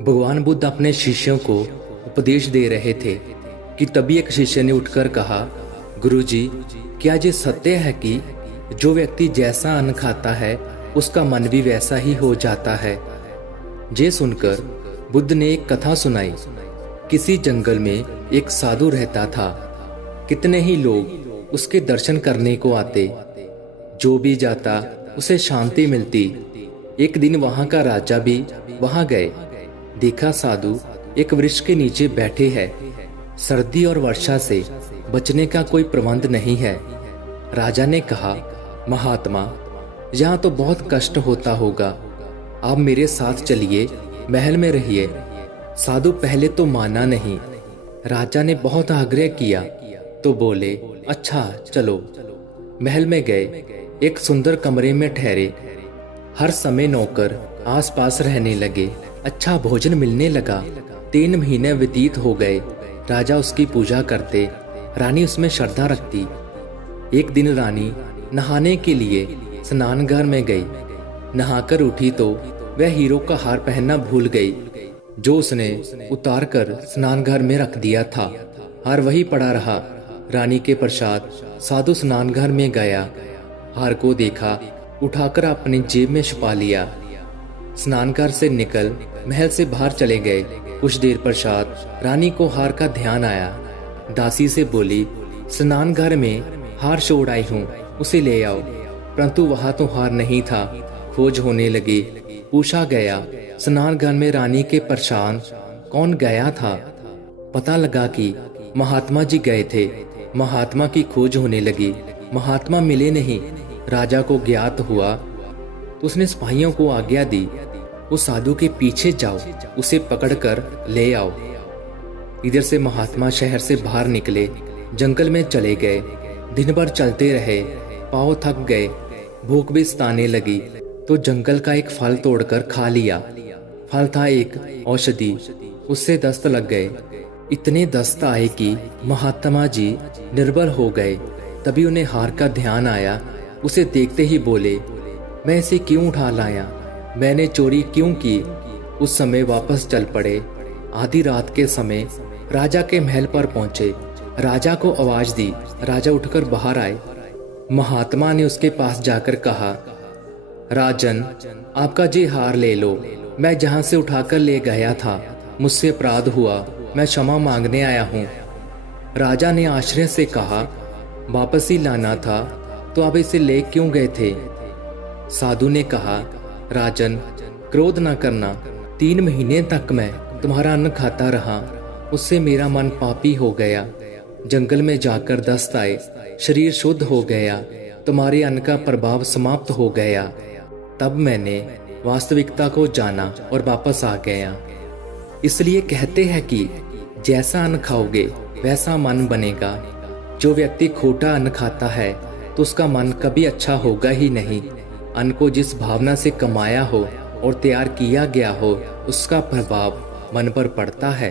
भगवान बुद्ध अपने शिष्यों को उपदेश दे रहे थे कि तभी एक शिष्य ने उठकर कहा, गुरुजी, क्या ये सत्य है कि जो व्यक्ति जैसा अन्न खाता है उसका मन भी वैसा ही हो जाता है। ये सुनकर बुद्ध ने एक कथा सुनाई। किसी जंगल में एक साधु रहता था। कितने ही लोग उसके दर्शन करने को आते। जो भी जाता उसे शांति मिलती। एक दिन वहां का राजा भी वहां गए। देखा साधु एक वृक्ष के नीचे बैठे हैं। सर्दी और वर्षा से बचने का कोई प्रबंध नहीं है। राजा ने कहा, महात्मा, यहाँ तो बहुत कष्ट होता होगा, आप मेरे साथ चलिए, महल में रहिए। साधु पहले तो माना नहीं। राजा ने बहुत आग्रह किया तो बोले, अच्छा चलो। महल में गए। एक सुंदर कमरे में ठहरे। हर समय नौकर आसपास रहने लगे। अच्छा भोजन मिलने लगा। 3 महीने व्यतीत हो गए। राजा उसकी पूजा करते, रानी उसमें श्रद्धा रखती। एक दिन रानी नहाने के लिए स्नानघर में गई। नहाकर उठी तो वह हीरो का हार पहनना भूल गई, जो उसने उतार कर स्नानघर में रख दिया था। हार वही पड़ा रहा। रानी के पश्चात साधु स्नानघर में गया। हार को देखा, उठाकर अपनी जेब में छुपा लिया। स्नानघर से निकल महल से बाहर चले गए। कुछ देर पश्चात रानी को हार का ध्यान आया। दासी से बोली, स्नानघर में हार छोड़ आई हूँ, उसे ले आओ। परंतु वहां तो हार नहीं था। खोज होने लगी। पूछा गया, स्नानघर में रानी के पश्चात कौन गया था? पता लगा कि महात्मा जी गए थे। महात्मा की खोज होने लगी। महात्मा मिले नहीं। राजा को ज्ञात हुआ तो उसने सिपाहियों को आज्ञा दी, उस साधु के पीछे जाओ, उसे पकड़कर ले आओ। इधर से महात्मा शहर से बाहर निकले, जंगल में चले गए। दिन भर चलते रहे, पाँव थक गए, भूख भी सताने लगी तो जंगल का एक फल तोड़कर खा लिया। फल था एक औषधि। उससे दस्त लग गए। इतने दस्त आए कि महात्मा जी निर्बल हो गए। तभी उन्हें हार का ध्यान आया। उसे देखते ही बोले, मैं इसे क्यों उठा लाया? मैंने चोरी क्यों की? उस समय वापस चल पड़े। आधी रात के समय राजा के महल पर पहुंचे। राजा को आवाज दी। राजा उठकर बाहर आए। महात्मा ने उसके पास जाकर कहा, राजन, आपका जी हार ले लो। मैं जहां से उठाकर ले गया था, मुझसे अपराध हुआ, मैं क्षमा मांगने आया हूँ। राजा ने आश्चर्य से कहा, वापस ही लाना था तो आप इसे ले क्यों गए थे? साधु ने कहा, राजन, क्रोध न करना। 3 महीने तक मैं तुम्हारा अन्न खाता रहा, उससे मेरा मन पापी हो गया। जंगल में जाकर दस्त आए, शरीर शुद्ध हो गया, तुम्हारे अन्न का प्रभाव समाप्त हो गया। तब मैंने वास्तविकता को जाना और वापस आ गया। इसलिए कहते हैं कि जैसा अन्न खाओगे वैसा मन बनेगा। जो व्यक्ति खोटा अन्न खाता है तो उसका मन कभी अच्छा होगा ही नहीं। अन्न को जिस भावना से कमाया हो और तैयार किया गया हो, उसका प्रभाव मन पर पड़ता है।